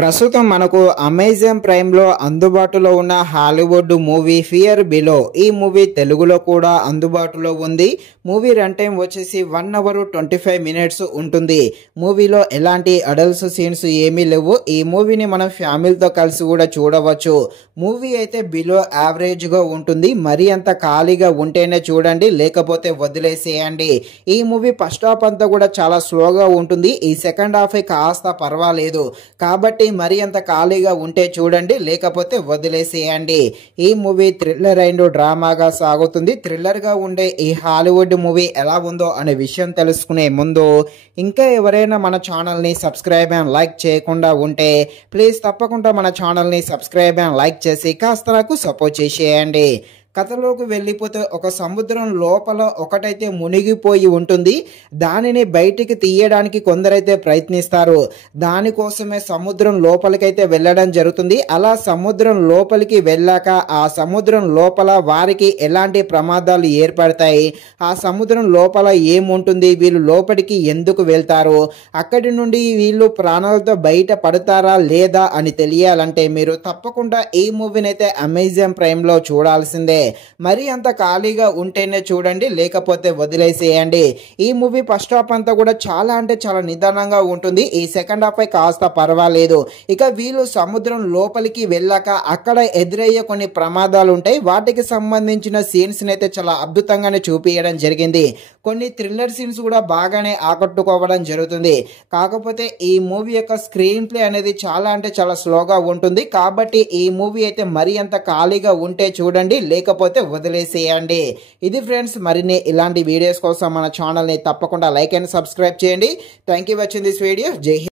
ప్రస్తుతం మనకు Amazon prime లో అందుబాటులో ఉన్న హాలీవుడ్ మూవీ ఫియర్ బిలో ఈ మూవీ తెలుగులో కూడా అందుబాటులో ఉంది. మూవీ రన్ టైం వచ్చేసి 1 hour 25 minutes ఉంటుంది. మూవీలో ఎలాంటి అడల్ట్స్ సీన్స్ ఏమీ లేవు. ఈ మూవీని మనం ఫ్యామిలీతో కలిసి కూడా చూడవచ్చు. మూవీ అయితే బిలో యావరేజ్ గా ఉంటుంది. మరి అంత ఖాళీగా ఉంటేనే చూడండి, లేకపోతే వదిలేసేయండి. ఈ మూవీ ఫస్ట్ హాఫ్ అంతా కూడా చాలా స్లోగా ఉంటుంది. ఈ సెకండ్ హాఫ్ కాస్త పర్వాలేదు కాబట్టి మరి అంత ఖాళీగా ఉంటే చూడండి, లేకపోతే వదిలేసేయండి. ఈ మూవీ థ్రిల్లర్ అండ్ డ్రామాగా సాగుతుంది. థ్రిల్లర్ గా ఉండే ఈ హాలీవుడ్ మూవీ ఎలా ఉందో అనే విషయం తెలుసుకునే ముందు ఇంకా ఎవరైనా మన ఛానల్ ని సబ్స్క్రైబ్ అండ్ లైక్ చేయకుండా ఉంటే ప్లీజ్ తప్పకుండా మన ఛానల్ ని సబ్స్క్రైబ్ అండ్ లైక్ చేసి కాస్త నాకు సపోర్ట్ చేసేయండి. కథలోకి వెళ్ళిపోతే ఒక సముద్రం లోపల ఒకటైతే మునిగిపోయి ఉంటుంది. దానిని బయటికి తీయడానికి కొందరైతే ప్రయత్నిస్తారు. దానికోసమే సముద్రం లోపలికైతే వెళ్ళడం జరుగుతుంది. అలా సముద్రం లోపలికి వెళ్ళాక ఆ సముద్రం లోపల వారికి ఎలాంటి ప్రమాదాలు ఏర్పడతాయి, ఆ సముద్రం లోపల ఏముంటుంది, వీళ్ళు లోపలికి ఎందుకు వెళ్తారు, అక్కడి నుండి వీళ్ళు ప్రాణాలతో బయట పడతారా లేదా అని తెలియాలంటే మీరు తప్పకుండా ఈ మూవీని అయితే అమెజాన్ ప్రైమ్ లో చూడాల్సిందే. మరి అంత ఖాళీగా ఉంటేనే చూడండి, లేకపోతే వదిలేసేయండి. ఈ మూవీ ఫస్ట్ హాఫ్ అంతా కూడా చాలా అంటే చాలా నిదానంగా ఉంటుంది. ఈ సెకండ్ హాఫ్ కాస్త పర్వాలేదు. ఇక వీళ్ళు సముద్రం లోపలికి వెళ్ళాక అక్కడ ఎదురయ్యే కొన్ని ప్రమాదాలు ఉంటాయి. వాటికి సంబంధించిన సీన్స్ అయితే చాలా అద్భుతంగానే చూపించడం జరిగింది. కొన్ని థ్రిల్లర్ సీన్స్ కూడా బాగానే ఆకట్టుకోవడం జరుగుతుంది. కాకపోతే ఈ మూవీ యొక్క స్క్రీన్ ప్లే అనేది చాలా అంటే చాలా స్లోగా ఉంటుంది. కాబట్టి ఈ మూవీ అయితే మరి అంత ఖాళీగా ఉంటే చూడండి, లేకపోతే వదిలేసేయండి. ఇది ఫ్రెండ్స్, మరిన్ని ఇలాంటి వీడియోస్ కోసం మన ఛానల్ ని తప్పకుండా లైక్ అండ్ సబ్స్క్రైబ్ చేయండి. Thank you watching this video. జై హింద్.